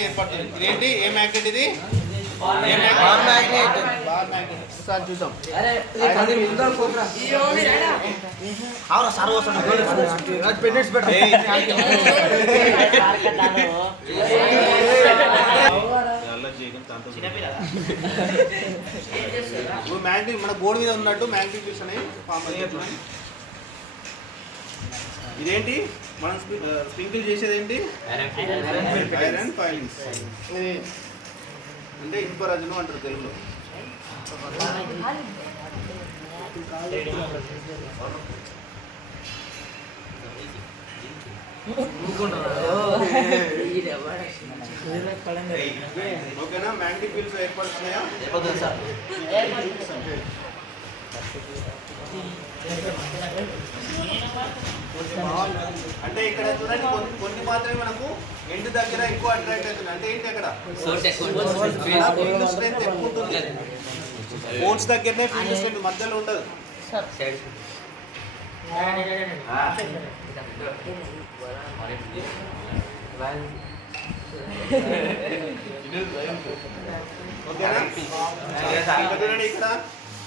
ఏర్పడుతుంది. ఇదేంటి a magnet ఇది? ఒకసారి చూద్దాం. మ్యాగ్నెట్ మన బోర్డు మీద ఉన్నట్టు మ్యాగ్నెట్ పీస్ అనేవి ఫామ్ అవుతున్నాయి. ఇదేంటి మనం స్ప్రింకిల్ చేసేది ఏంటి? ఐరన్ ఫైలింగ్స్ అంటే ఇనుపరాజును అంటారు తెలుగులో. ఓకేనా? మ్యాగ్నెటిక్ ఫీల్డ్స్ ఏర్పడుతున్నాయా? అంటే ఇక్కడ చూడండి కొన్ని మాత్రమే మనకు ఎండ్ దగ్గర ఎక్కువ అట్రాక్ట్ అవుతుంది. అంటే ఏంటి అక్కడ ఫీల్డ్ స్ట్రెంత్ ఎక్కువ ఉంటుంది. ఫోన్స్ దగ్గరనే ఫీల్డ్ స్ట్రెంత్ మధ్యలో ఉండదు. ఓకేనా? చూడండి ఇక్కడ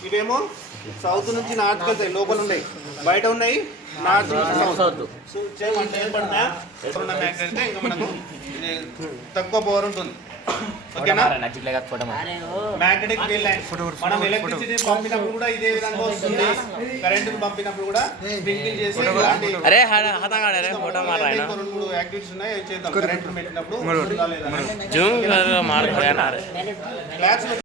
ఇవేమో సౌత్ నుంచి నార్త్కి వెళ్తాయి, లోపల ఉన్నాయి, బయట ఉన్నాయి నార్త్ నుంచి సౌత్. అంటే ఏర్పడినా ఇంకా మనకు తక్కువ పవర్ ఉంటుంది. ఓకేనా? మ్యాగ్నెటిక్ ఫీల్డ్ లైన్ మనం ఎలక్ట్రిసిటీ పంపినప్పుడు కూడా ఇదే విధంగా వస్తుంది. కరెంట్ పంపినప్పుడు కూడా స్ప్రింకిల్ చేసి 2-3 యాక్టివిటీస్ ఉన్నాయి, చేద్దాం. కరెంట్ పెట్టినప్పుడు